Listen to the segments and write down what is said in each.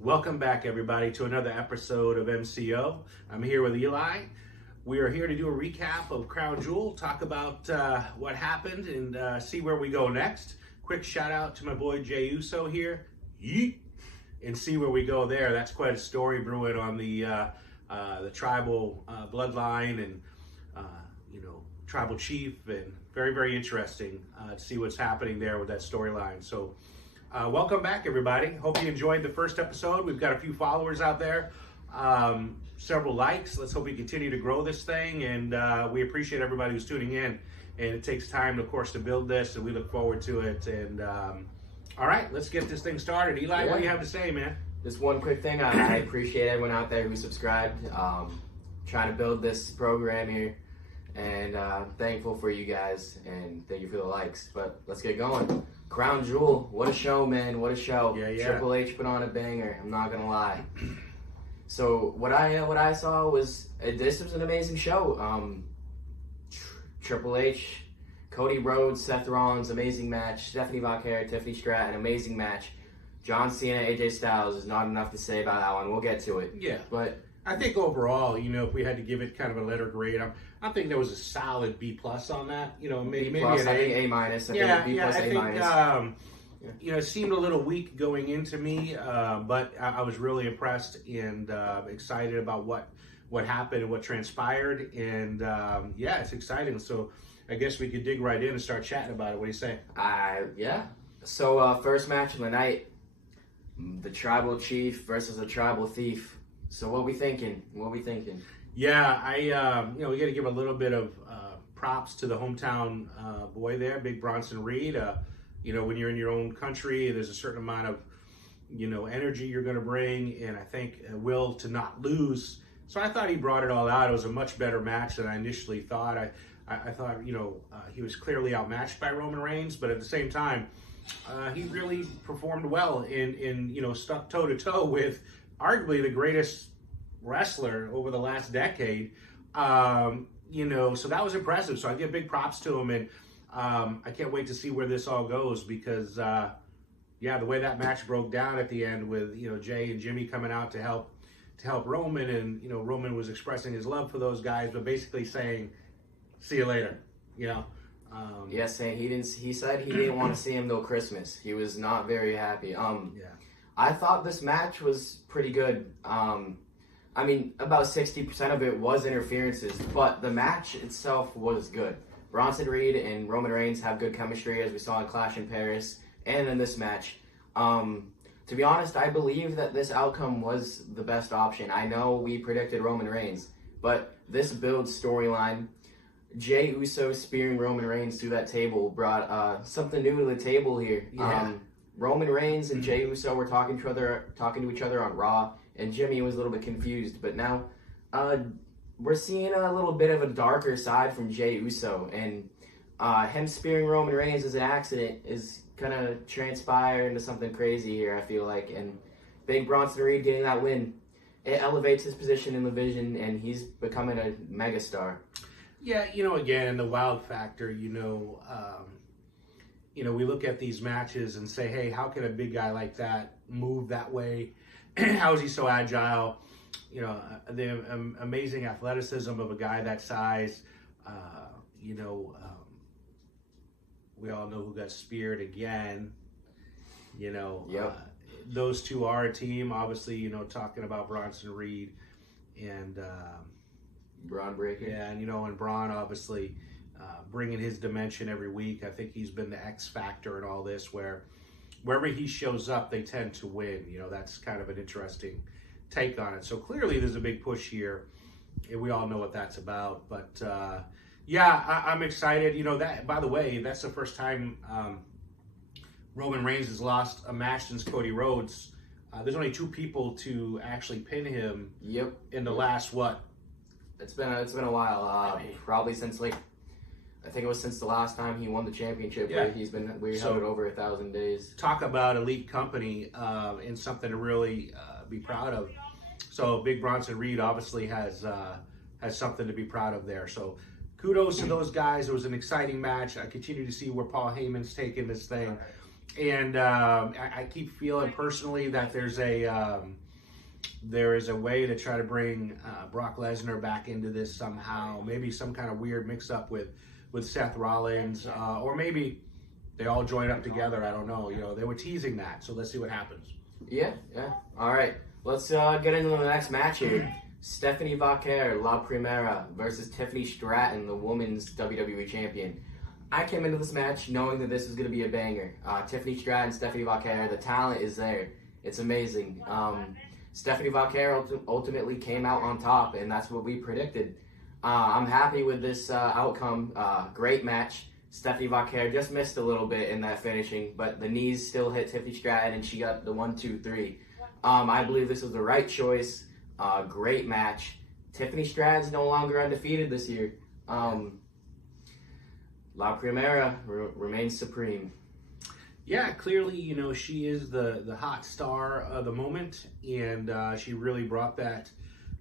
Welcome back, everybody, to another episode of MCO. I'm here with Eli. We are here to do a recap of Crown Jewel, talk about what happened, and see where we go next. Quick shout out to my boy Jey Uso here. Yeet! And see where we go there. That's quite a story brewing on the tribal bloodline and tribal chief, and very, very interesting to see what's happening there with that storyline. So welcome back, everybody. Hope you enjoyed the first episode. We've got a few followers out there, several likes. Let's hope we continue to grow this thing, and we appreciate everybody who's tuning in. And it takes time, of course, to build this, and we look forward to it. And all right, let's get this thing started. Eli, what do you have to say, man? Just one quick thing. I appreciate everyone out there who subscribed. Trying to build this program here, and thankful for you guys, and thank you for the likes. But let's get going. Crown Jewel, what a show, man! What a show. Yeah. Triple H put on a banger. I'm not gonna lie. So what I saw was this was an amazing show. Triple H, Cody Rhodes, Seth Rollins, amazing match. Stephanie Vaquer, Tiffany Stratton, amazing match. John Cena, AJ Styles is not enough to say about that one. We'll get to it. Yeah, but I think overall, if we had to give it kind of a letter grade, I think there was a solid B+ on that. Maybe B+, I an think A-. I think B+, A-. It seemed a little weak going into me, but I was really impressed and excited about what happened and what transpired, and it's exciting. So I guess we could dig right in and start chatting about it. What do you say? Yeah. So first match of the night, the Tribal Chief versus the Tribal Thief. So what we thinking? Yeah, we got to give a little bit of props to the hometown boy there, Big Bronson Reed. When you're in your own country, there's a certain amount of, energy you're going to bring, and I think a will to not lose. So I thought he brought it all out. It was a much better match than I initially thought. I thought, he was clearly outmatched by Roman Reigns, but at the same time, he really performed well in stuck toe-to-toe with arguably the greatest wrestler over the last decade. So that was impressive. So I give big props to him, and I can't wait to see where this all goes, because the way that match broke down at the end with Jey and Jimmy coming out to help Roman, and Roman was expressing his love for those guys, but basically saying, "See you later," saying he said he didn't want to see him till Christmas. He was not very happy. I thought this match was pretty good. About 60% of it was interferences, but the match itself was good. Bronson Reed and Roman Reigns have good chemistry, as we saw in Clash in Paris, and in this match. To be honest, I believe that this outcome was the best option. I know we predicted Roman Reigns, but this builds storyline. Jey Uso spearing Roman Reigns through that table brought something new to the table here. Yeah. Roman Reigns and Jey Uso were talking to each other on Raw, and Jimmy was a little bit confused. But now we're seeing a little bit of a darker side from Jey Uso, and him spearing Roman Reigns as an accident is gonna transpire into something crazy here, I feel like. And Big Bronson Reed getting that win, it elevates his position in the division, and he's becoming a megastar. Yeah, again, the wild factor, we look at these matches and say, hey, how can a big guy like that move that way? How is he so agile? The amazing athleticism of a guy that size. We all know who got speared again. Yep. Those two are a team, obviously, talking about Bronson Reed and Braun Breaker. Yeah, and Braun obviously bringing his dimension every week. I think he's been the X factor in all this, where wherever he shows up, they tend to win. That's kind of an interesting take on it. So clearly there's a big push here, and we all know what that's about. But I'm excited. That, by the way, that's the first time Roman Reigns has lost a match since Cody Rhodes. There's only two people to actually pin him. Yep. In the last what? It's been a while. Probably since I think it was since the last time he won the championship. Yeah. Where we held it over 1,000 days. Talk about elite company and something to really be proud of. So Big Bronson Reed obviously has something to be proud of there. So kudos to those guys. It was an exciting match. I continue to see where Paul Heyman's taking this thing. And I keep feeling personally that there is a way to try to bring Brock Lesnar back into this somehow. Maybe some kind of weird mix-up with Seth Rollins, or maybe they all join up together. I don't know. They were teasing that, so let's see what happens. Yeah. All right, let's get into the next match here. Stephanie Vaquer, La Primera, versus Tiffany Stratton, the Women's WWE Champion. I came into this match knowing that this was going to be a banger. Tiffany Stratton, Stephanie Vaquer, the talent is there. It's amazing. Stephanie Vaquer ultimately came out on top, and that's what we predicted. I'm happy with this outcome. Great match. Stephanie Vaquer just missed a little bit in that finishing, but the knees still hit Tiffany Stratton, and she got the 1, 2, 3. I believe this was the right choice. Great match. Tiffany Stratton's no longer undefeated this year. La Primera remains supreme. Yeah, clearly, she is the hot star of the moment, and she really brought that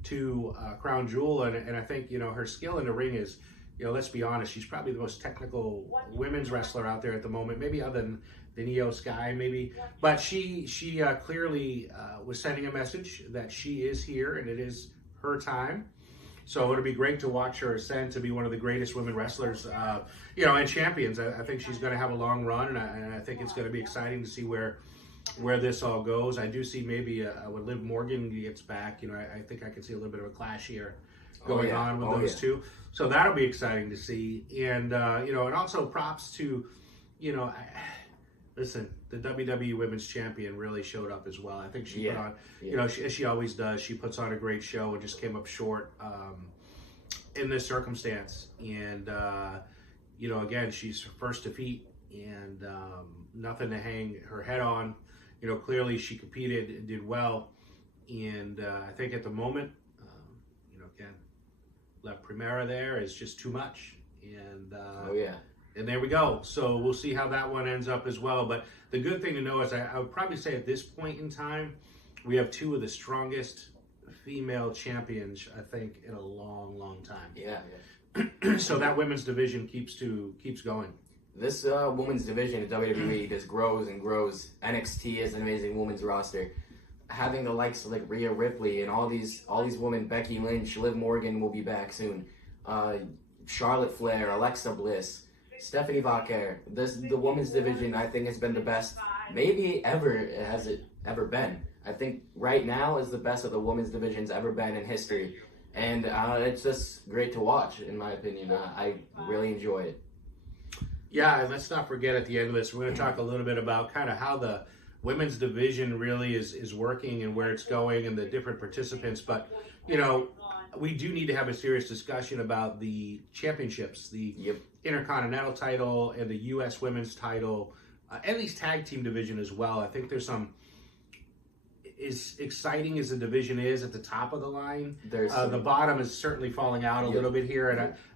to Crown Jewel, and I think, her skill in the ring is, let's be honest, she's probably the most technical women's wrestler out there at the moment, maybe other than Io Sky, maybe, but she clearly was sending a message that she is here, and it is her time. So it'll be great to watch her ascend to be one of the greatest women wrestlers, and champions. I think she's going to have a long run, and I think it's going to be exciting to see where this all goes. I do see maybe when Liv Morgan gets back, I think I can see a little bit of a clash here going on with those two. So that'll be exciting to see. And, and also props to, listen, the WWE Women's Champion really showed up as well. I think she put on, as she always does, she puts on a great show and just came up short in this circumstance. And, again, she's first defeat and nothing to hang her head on. Clearly she competed and did well. And I think at the moment, again, La Primera there is just too much. And and there we go. So we'll see how that one ends up as well. But the good thing to know is I would probably say at this point in time, we have two of the strongest female champions, I think, in a long, long time. Yeah. So that women's division keeps going. This women's division at WWE just grows and grows. NXT is an amazing women's roster. Having the likes of like Rhea Ripley and all these women, Becky Lynch, Liv Morgan will be back soon. Charlotte Flair, Alexa Bliss, Stephanie Vaquer. The women's division, I think, has been the best, maybe ever has it ever been. I think right now is the best of the women's division's ever been in history. And it's just great to watch, in my opinion. I really enjoy it. Yeah, and let's not forget at the end of this, we're going to talk a little bit about kind of how the women's division really is working and where it's going and the different participants. But, we do need to have a serious discussion about the championships, the Intercontinental title and the U.S. women's title, and these tag team division as well. I think there's some, as exciting as the division is at the top of the line, the bottom is certainly falling out a little bit here.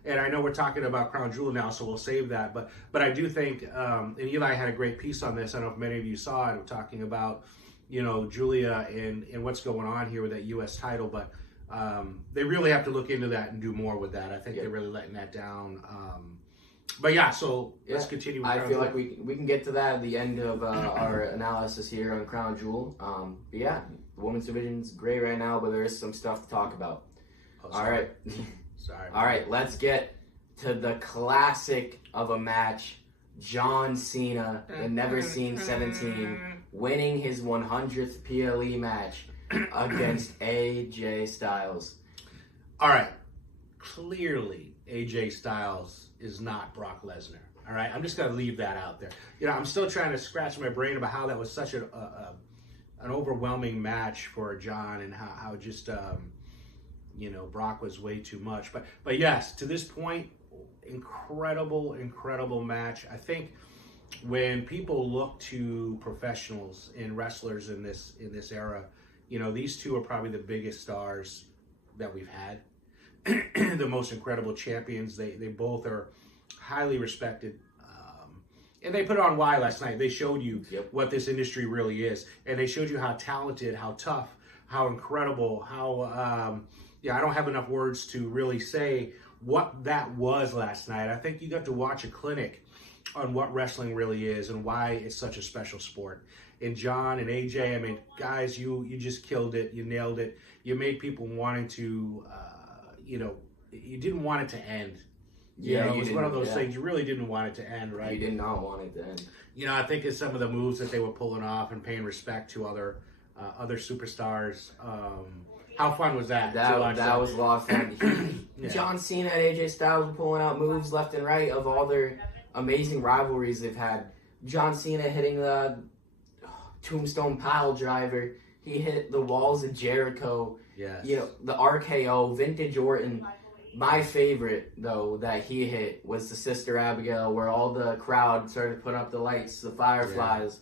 And I know we're talking about Crown Jewel now, so we'll save that. But I do think, and Eli had a great piece on this. I don't know if many of you saw it, talking about, Julia and what's going on here with that U.S. title. But they really have to look into that and do more with that. I think they're really letting that down. But let's continue with I feel like we can get to that at the end of our analysis here on Crown Jewel. But the women's division's great right now, but there is some stuff to talk about. All right. Sorry. All right, let's get to the classic of a match. John Cena, the Never Seen 17, winning his 100th PLE match against AJ Styles. All right. Clearly, AJ Styles is not Brock Lesnar. All right. I'm just going to leave that out there. I'm still trying to scratch my brain about how that was such an overwhelming match for John and how just, Brock was way too much. But yes, to this point, incredible match. I think when people look to professionals and wrestlers in this era, these two are probably the biggest stars that we've had. The most incredible champions. They both are highly respected. And they put on why last night. They showed you what this industry really is. And they showed you how talented, how tough, how incredible, how, I don't have enough words to really say what that was last night. I think you got to watch a clinic what wrestling really is and why it's such a special sport. And John and AJ, I mean, guys, you just killed it. You nailed it. You made people wanting to, you didn't want it to end. It was one of those things you really didn't want it to end, right? You did not want it to end. I think it's some of the moves that they were pulling off and paying respect to other superstars. How fun was that? That was a lot of fun. John Cena and AJ Styles were pulling out moves left and right of all their amazing rivalries they've had. John Cena hitting the Tombstone Pile Driver. He hit the Walls of Jericho. Yes. The RKO, Vintage Orton. My favorite, though, that he hit was the Sister Abigail, where all the crowd started putting up the lights, the fireflies,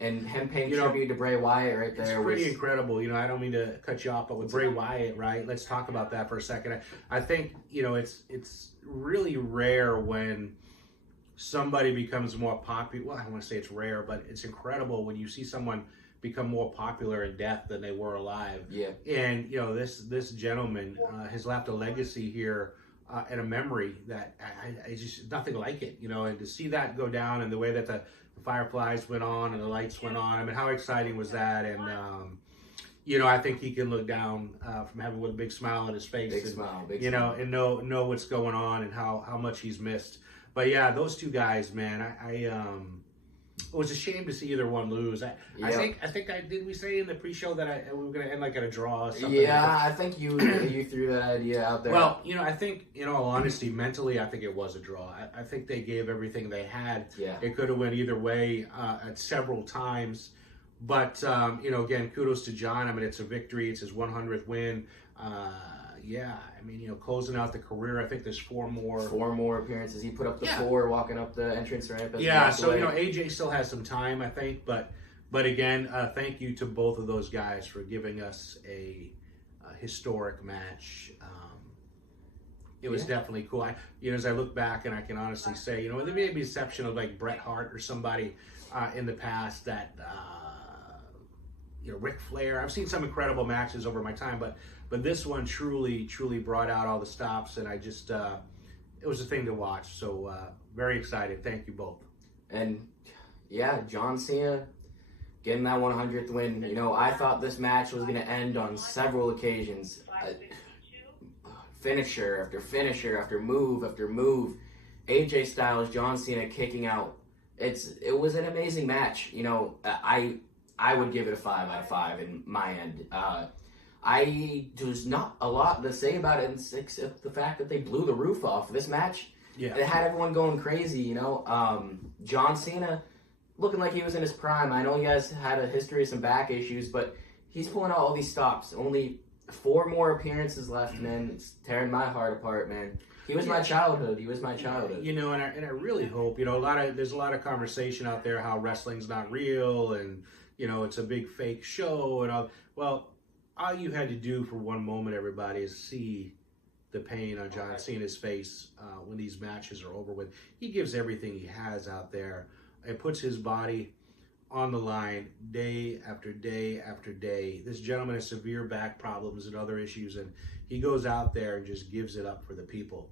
and him paying tribute to Bray Wyatt right there. It's pretty incredible. I don't mean to cut you off, but with Bray Wyatt, right? Let's talk about that for a second. I think, it's really rare when somebody becomes more popular. Well, I don't want to say it's rare, but it's incredible when you see someone become more popular in death than they were alive. Yeah. And this gentleman has left a legacy here and a memory that I just nothing like it. And to see that go down and the way that the fireflies went on and the lights went on. I mean, how exciting was that? And I think he can look down from having with a big smile on his face. Big smile. And know what's going on and how much he's missed. But yeah, those two guys, man, it was a shame to see either one lose. I think did we say in the pre-show that we were going to end like at a draw or something? Yeah, I think you threw that idea out there. Well, I think, in all honesty, mentally, I think it was a draw. I think they gave everything they had. Yeah. It could have went either way at several times. But, again, kudos to John. I mean, it's a victory. It's his 100th win. Closing out the career, I think there's 4 more. 4 more appearances. He put up the 4 walking up the entrance ramp. So, AJ still has some time, I think. But again, thank you to both of those guys for giving us a historic match. It was definitely cool. As I look back and I can honestly say, there may be an exception of like Bret Hart or somebody in the past that, Ric Flair. I've seen some incredible matches over my time, but this one truly brought out all the stops, and I just, it was a thing to watch. So very excited. Thank you both. And yeah, John Cena getting that 100th win. I thought this match was going to end on several occasions. Finisher after finisher after move after move. AJ Styles, John Cena kicking out. It was an amazing match. I would give it a 5 out of 5 in my end. There's not a lot to say about it except the fact that they blew the roof off. This match, it had everyone going crazy, John Cena looking like he was in his prime. I know he has had a history of some back issues, but he's pulling out all these stops. Only 4 more appearances left, man. It's tearing my heart apart, man. He was my childhood. And I really hope, there's a lot of conversation out there how wrestling's not real and, it's a big fake show and all. Well, all you had to do for one moment, everybody, is see the pain on John Cena's face when these matches are over with. He gives everything he has out there and puts his body on the line day after day after day. This gentleman has severe back problems and other issues, and he goes out there and just gives it up for the people.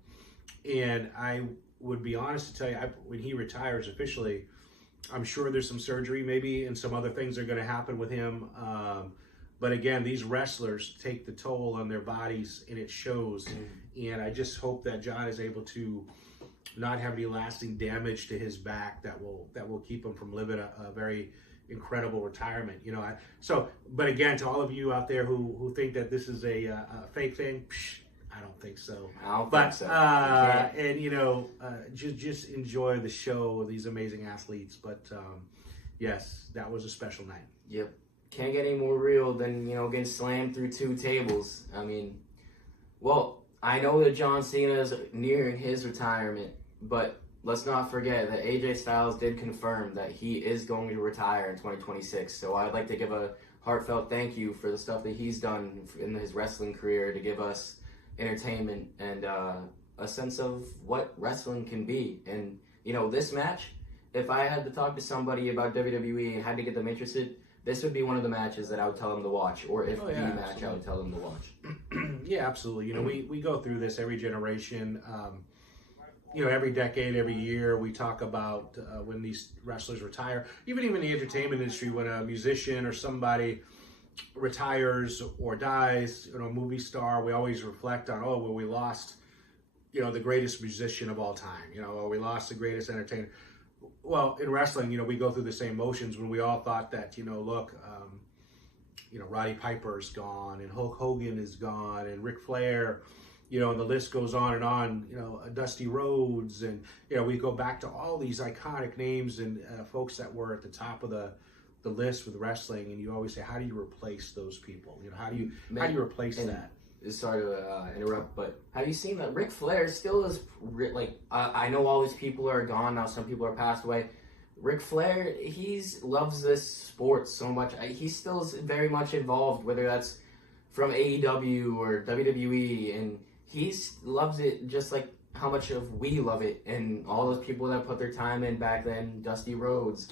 And I would be honest to tell you, when he retires officially, I'm sure there's some surgery maybe and some other things are going to happen with him. But again, these wrestlers take the toll on their bodies, and it shows. And I just hope that John is able to not have any lasting damage to his back that will keep him from living a very incredible retirement. But again, to all of you out there who think that this is a fake thing, I don't think so. Just enjoy the show of these amazing athletes. But yes, that was a special night. Yep. Can't get any more real than, getting slammed through 2 tables. I know that John Cena is nearing his retirement, but let's not forget that AJ Styles did confirm that he is going to retire in 2026. So I'd like to give a heartfelt thank you for the stuff that he's done in his wrestling career to give us entertainment and a sense of what wrestling can be. And, this match, if I had to talk to somebody about WWE and had to get them interested, this would be one of the matches that I would tell them to watch, or match absolutely. I would tell them to watch. Yeah, absolutely. We go through this every generation. every decade, every year, we talk about when these wrestlers retire. Even in the entertainment industry, when a musician or somebody retires or dies, a movie star, we always reflect on, we lost, the greatest musician of all time, or we lost the greatest entertainer. Well, in wrestling, we go through the same motions when we all thought that, Roddy Piper's gone and Hulk Hogan is gone and Ric Flair, and the list goes on and on, Dusty Rhodes. And, we go back to all these iconic names and folks that were at the top of the list with wrestling. And you always say, how do you replace those people? How do you replace that? Sorry to interrupt, but have you seen that Ric Flair still is, I know all these people are gone now, some people are passed away. Ric Flair, loves this sport so much. He still is very much involved, whether that's from AEW or WWE, and he loves it just like how much of we love it, and all those people that put their time in back then, Dusty Rhodes,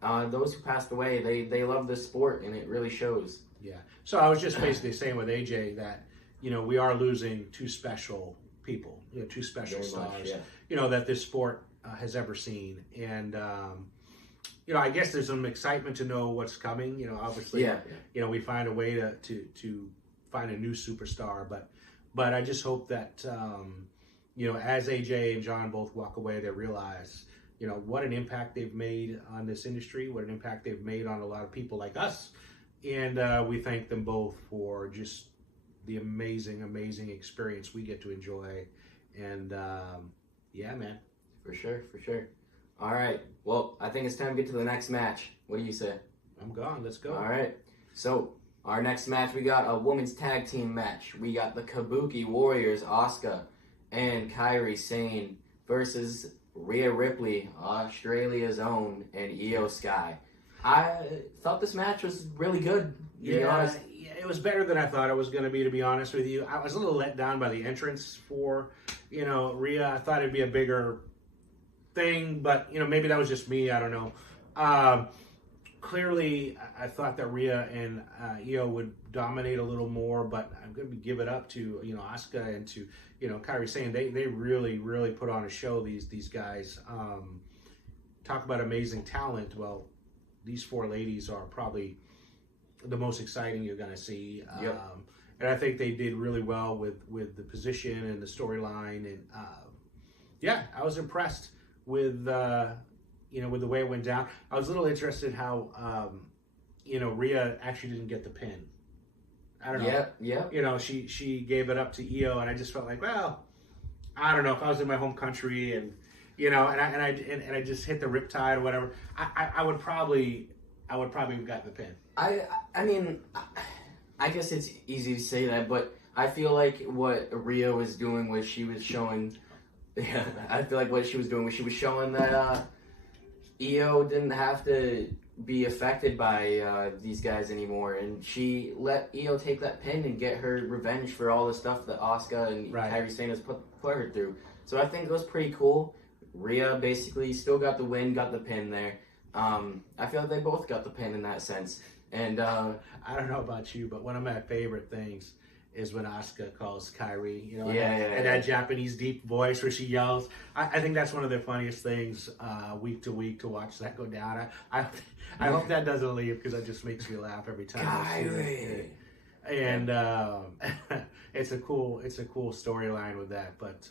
those who passed away, they love this sport, and it really shows. Yeah. So I was just basically saying with AJ that, we are losing two special people, two special Very stars, much, yeah. That this sport has ever seen. And, I guess there's some excitement to know what's coming. Obviously, yeah. We find a way to find a new superstar. But I just hope that, as AJ and John both walk away, they realize, what an impact they've made on this industry, what an impact they've made on a lot of people like us. And we thank them both for just the amazing experience we get to enjoy. And yeah, man. For sure. All right. Well, I think it's time to get to the next match. What do you say? I'm gone. Let's go. All right. So, our next match, we got a women's tag team match. We got the Kabuki Warriors, Asuka and Kairi Sane versus Rhea Ripley, Australia's own, and Io Sky. I thought this match was really good. Yeah, it was better than I thought it was going to be, to be honest with you. I was a little let down by the entrance for, Rhea. I thought it'd be a bigger thing, but, maybe that was just me. I don't know. Clearly, I thought that Rhea and Io would dominate a little more, but I'm going to give it up to, Asuka and to, Kairi Sane. They really put on a show, these guys. Talk about amazing talent. Well, these four ladies are probably the most exciting you're going to see. Yep. And I think they did really well with the position and the storyline. And I was impressed with with the way it went down. I was a little interested how Rhea actually didn't get the pin. I don't know. Yeah. She gave it up to Io, and I just felt like, well, I don't know, if I was in my home country and and I just hit the riptide or whatever, I would probably have gotten the pin. I mean, I guess it's easy to say that, but I feel like what Rhea was doing was she was showing. Yeah, I feel like what she was doing was she was showing that Io didn't have to be affected by these guys anymore, and she let Io take that pin and get her revenge for all the stuff that Asuka and Kairi Sane has put her through. So I think it was pretty cool. Rhea basically still got the win, got the pin there. I feel like they both got the pin in that sense. And I don't know about you, but one of my favorite things is when Asuka calls Kairi, and that Japanese deep voice where she yells. I think that's one of the funniest things week to week to watch that go down. I hope that doesn't leave, because that just makes me laugh every time. Kairi. And it's a cool storyline with that. But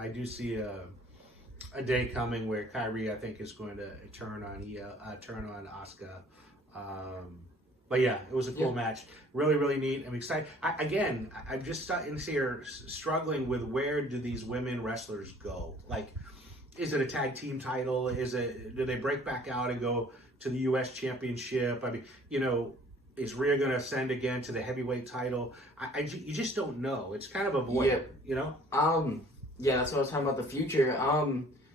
I do see a day coming where Kairi, I think, is going to turn on Asuka. But yeah, it was a cool match. Really neat. I'm excited. I'm just starting here struggling with, where do these women wrestlers go? Like, is it a tag team title? Do they break back out and go to the U.S. Championship? I mean, is Rhea going to ascend again to the heavyweight title? You just don't know. It's kind of a void, Yeah, that's what I was talking about, the future.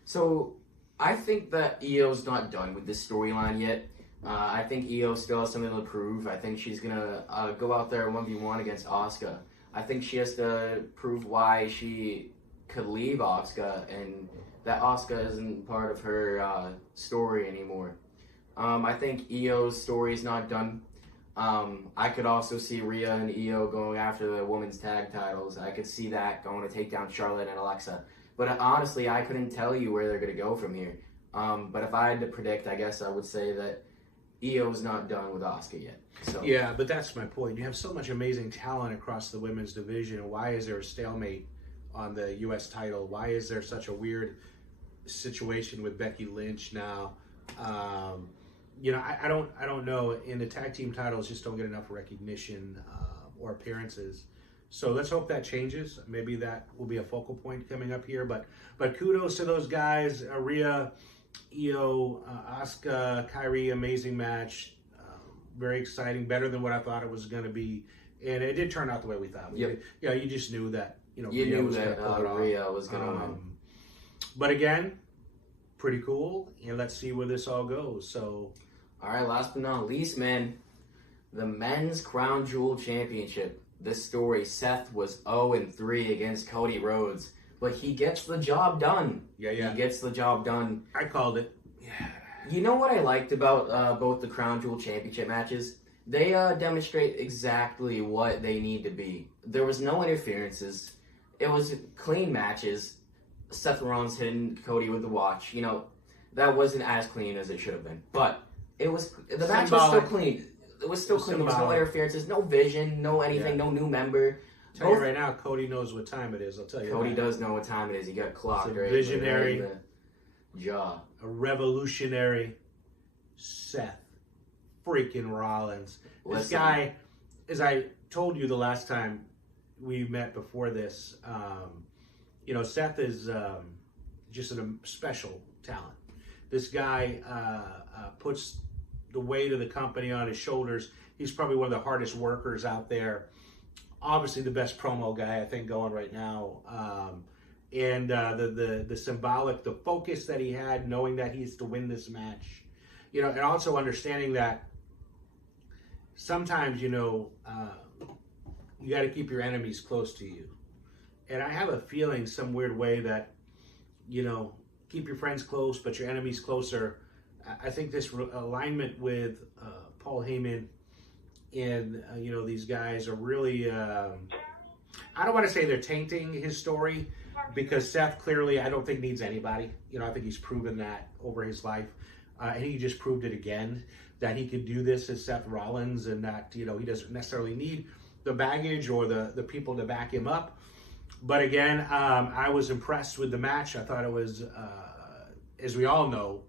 So I think that Io's not done with this storyline yet. I think Io still has something to prove. I think she's going to go out there 1v1 against Asuka. I think she has to prove why she could leave Asuka, and that Asuka isn't part of her story anymore. I think Io's story is not done. I could also see Rhea and Io going after the women's tag titles. I could see that going to take down Charlotte and Alexa. But honestly, I couldn't tell you where they're going to go from here. But if I had to predict, I guess I would say that Io's not done with Asuka yet. So. Yeah, but that's my point. You have so much amazing talent across the women's division. Why is there a stalemate on the U.S. title? Why is there such a weird situation with Becky Lynch now? I don't know. In the tag team titles, just don't get enough recognition or appearances. So let's hope that changes. Maybe that will be a focal point coming up here. But kudos to those guys, Rhea, Io, Asuka, Kairi, amazing match. Very exciting, better than what I thought it was going to be. And it did turn out the way we thought. Yep. Yeah, you just knew that. You knew that Rhea was going to win. But again, pretty cool. And let's see where this all goes. So, all right, last but not least, man, the Men's Crown Jewel Championship. This story, Seth was 0-3 against Cody Rhodes, but he gets the job done. Yeah. He gets the job done. I called it. Yeah. You know what I liked about both the Crown Jewel Championship matches? They demonstrate exactly what they need to be. There was no interferences. It was clean matches. Seth Rollins hitting Cody with the watch. That wasn't as clean as it should have been. But the match was still clean. It was still clean. There was no interferences, no vision, no anything, no new member. Tell you right now, Cody knows what time it is. I'll tell you. Cody does know what time it is. He got clocked right visionary in the jaw. A revolutionary Seth freaking Rollins. This guy, as I told you the last time we met before this, Seth is just a special talent. This guy puts the weight of the company on his shoulders. He's probably one of the hardest workers out there. Obviously, the best promo guy I think going right now. And the symbolic, the focus that he had, knowing that he's to win this match, and also understanding that sometimes you got to keep your enemies close to you. And I have a feeling, some weird way, that keep your friends close, but your enemies closer. I think this alignment with Paul Heyman and these guys are really. I don't want to say they're tainting his story, because Seth clearly I don't think needs anybody. I think he's proven that over his life, and he just proved it again that he could do this as Seth Rollins, and that he doesn't necessarily need the baggage or the people to back him up. But again, I was impressed with the match. I thought it was, as we all know,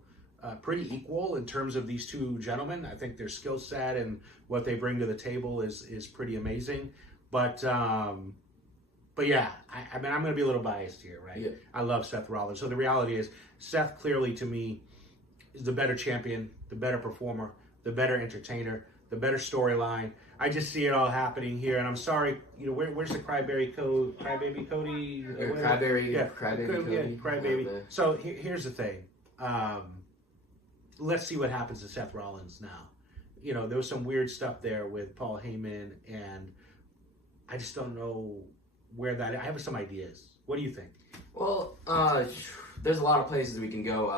pretty equal in terms of these two gentlemen. I think their skill set and what they bring to the table is pretty amazing. But yeah, I mean, I'm going to be a little biased here, right? Yeah. I love Seth Rollins. So the reality is, Seth clearly, to me, is the better champion, the better performer, the better entertainer, the better storyline. I just see it all happening here, and I'm sorry. Where's the Crybaby Cody? Crybaby Cody. Crybaby. So here's the thing. Let's see what happens to Seth Rollins now. There was some weird stuff there with Paul Heyman, and I just don't know where that. I have some ideas. What do you think? Well, there's a lot of places we can go.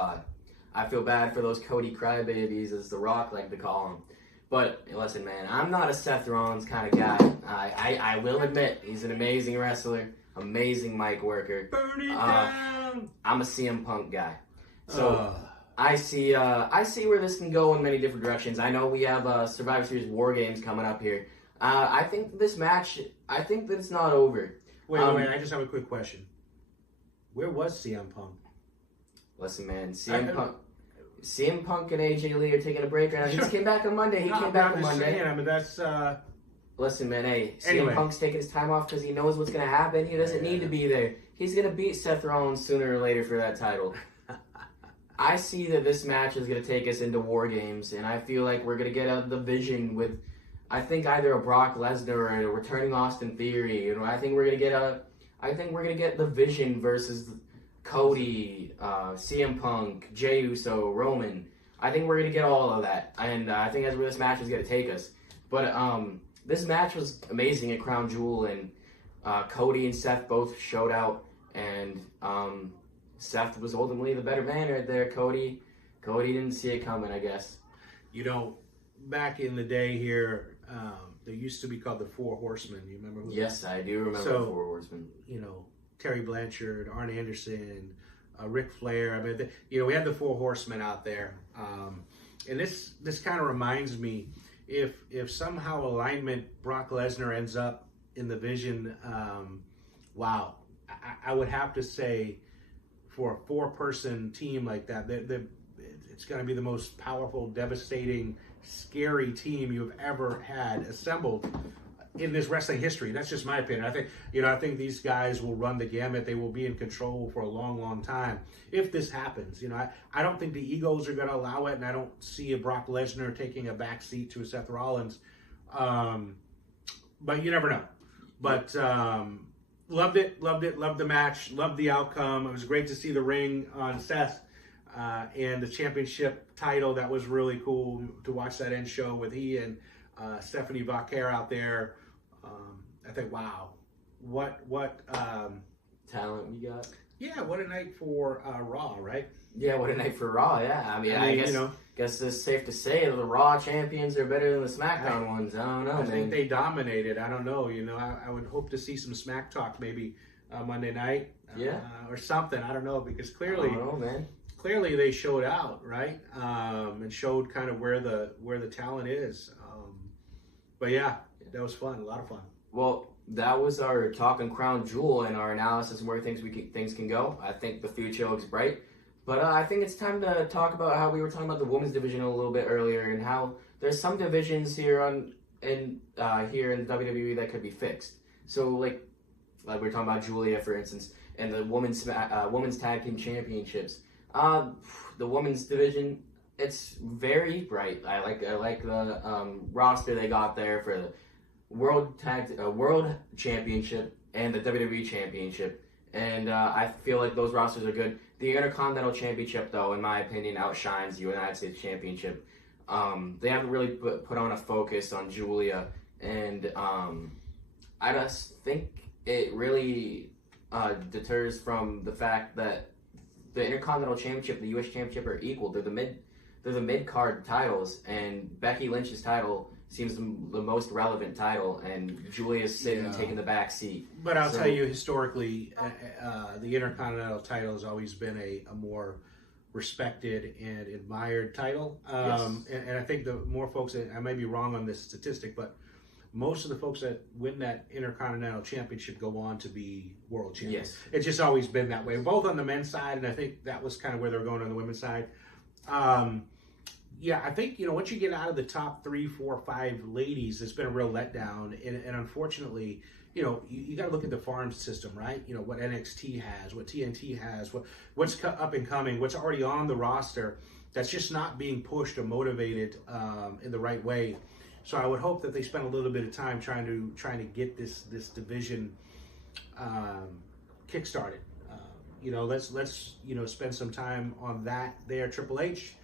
I feel bad for those Cody Crybabies, as The Rock like to call them. But listen, man, I'm not a Seth Rollins kind of guy. I will admit he's an amazing wrestler, amazing mic worker. Burn it down. I'm a CM Punk guy, so I see where this can go in many different directions. I know we have Survivor Series War Games coming up here. I think this match, I think that it's not over. Wait, I just have a quick question. Where was CM Punk? Listen, man, CM Punk and AJ Lee are taking a break right now. He just came back on Monday. That's. Listen, man, hey, anyway. CM Punk's taking his time off because he knows what's going to happen. He doesn't need to be there. He's going to beat Seth Rollins sooner or later for that title. I see that this match is going to take us into War Games, and I feel like we're going to get a division with, I think, either a Brock Lesnar or a returning Austin Theory. I think we're going to get the Vision versus Cody, CM Punk, Jey Uso, Roman. I think we're going to get all of that, and I think that's where this match is going to take us. But this match was amazing at Crown Jewel, and Cody and Seth both showed out, and Seth was ultimately the better man right there. Cody didn't see it coming, I guess. Back in the day here, they used to be called the Four Horsemen. You remember who? Yes, I do remember the Four Horsemen. Terry Blanchard, Arn Anderson, Ric Flair. I mean, we had the Four Horsemen out there. And this kind of reminds me, if somehow alignment Brock Lesnar ends up in the Vision, wow, I would have to say for a 4-person team like that, it's going to be the most powerful, devastating, scary team you've ever had assembled in this wrestling history. That's just my opinion. I think these guys will run the gamut. They will be in control for a long, long time if this happens. I don't think the egos are going to allow it, and I don't see a Brock Lesnar taking a back seat to a Seth Rollins. But you never know. But loved it, loved the match, loved the outcome. It was great to see the ring on Seth and the championship title. That was really cool to watch that end show with he and Stephanie Vaquer out there. I think, wow, what talent we got. Yeah, what a night for Raw, right? Yeah, what a night for Raw. Yeah, I guess it's safe to say that the Raw champions are better than the SmackDown ones. I don't know. I think they dominated. I don't know. I would hope to see some Smack Talk maybe Monday night. Or something. I don't know, because clearly, I don't know, man. Clearly they showed out, right? And showed kind of where the talent is. But yeah, that was fun. A lot of fun. Well, that was our talking crown jewel and our analysis of where things can go. I think the future looks bright. But I think it's time to talk about how we were talking about the women's division a little bit earlier, and how there's some divisions here in WWE that could be fixed. So like we were talking about Julia, for instance, and the women's tag team championships. The women's division, it's very bright. I like the roster they got there for the World Championship and the WWE Championship, and I feel like those rosters are good. The Intercontinental Championship, though, in my opinion, outshines the United States Championship. They haven't really put on a focus on Julia, and I just think it really deters from the fact that the Intercontinental Championship, the U.S. Championship are equal. They're the mid-card titles, and Becky Lynch's title seems the most relevant title, and Julia's taking the back seat. But I'll tell you, historically, the Intercontinental title has always been a more respected and admired title. Yes. And I think the more folks, I may be wrong on this statistic, but most of the folks that win that Intercontinental Championship go on to be world champions. Yes. It's just always been that way, both on the men's side, and I think that was kind of where they're going on the women's side. I think, once you get out of the top 3, 4, 5 ladies, it's been a real letdown. And unfortunately, you got to look at the farm system, right? What NXT has, what TNT has, what's up and coming, what's already on the roster that's just not being pushed or motivated in the right way. So I would hope that they spend a little bit of time trying to get this division kickstarted. Let's spend some time on that there. Triple H,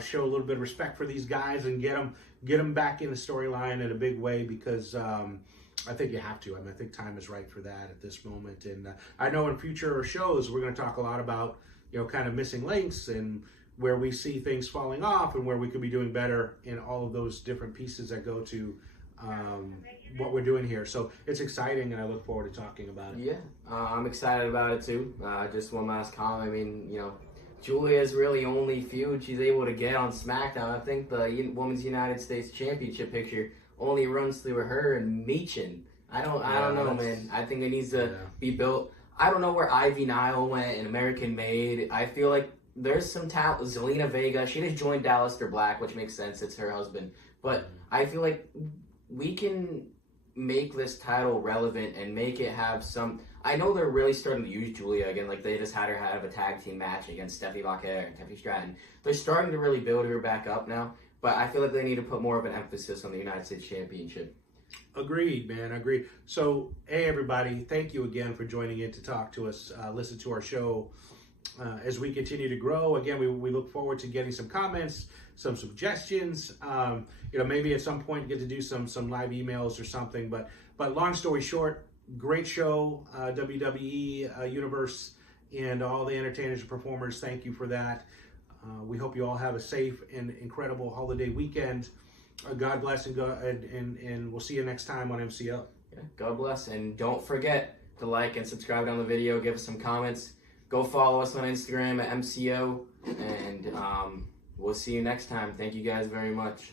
show a little bit of respect for these guys and get them back in the storyline in a big way, because I think you have to. I think time is right for that at this moment. And I know in future shows we're going to talk a lot about kind of missing links and where we see things falling off and where we could be doing better in all of those different pieces that go to what we're doing here. So it's exciting, and I look forward to talking about it. Yeah, I'm excited about it too. Just one last comment. I mean, Julia's really only feud she's able to get on SmackDown. I think the Women's United States Championship picture only runs through her and Michin. I don't know, man. I think it needs to be built. I don't know where Ivy Nile went and American Made. I feel like there's some talent. Zelina Vega, she just joined Aleister Black, which makes sense. It's her husband. But I feel like we can make this title relevant and make it have some... I know they're really starting to use Julia again. Like, they just had her have a tag team match against Steffi Vaquer and Tiffany Stratton. They're starting to really build her back up now. But I feel like they need to put more of an emphasis on the United States Championship. Agreed, man. Agreed. So, hey, everybody. Thank you again for joining in to talk to us, listen to our show. As we continue to grow, again, we look forward to getting some comments, some suggestions. Maybe at some point get to do some live emails or something. But long story short, great show, WWE Universe, and all the entertainers and performers. Thank you for that. We hope you all have a safe and incredible holiday weekend. God bless, and we'll see you next time on MCO. Yeah, God bless, and don't forget to like and subscribe on the video. Give us some comments. Go follow us on Instagram at MCO, and we'll see you next time. Thank you guys very much.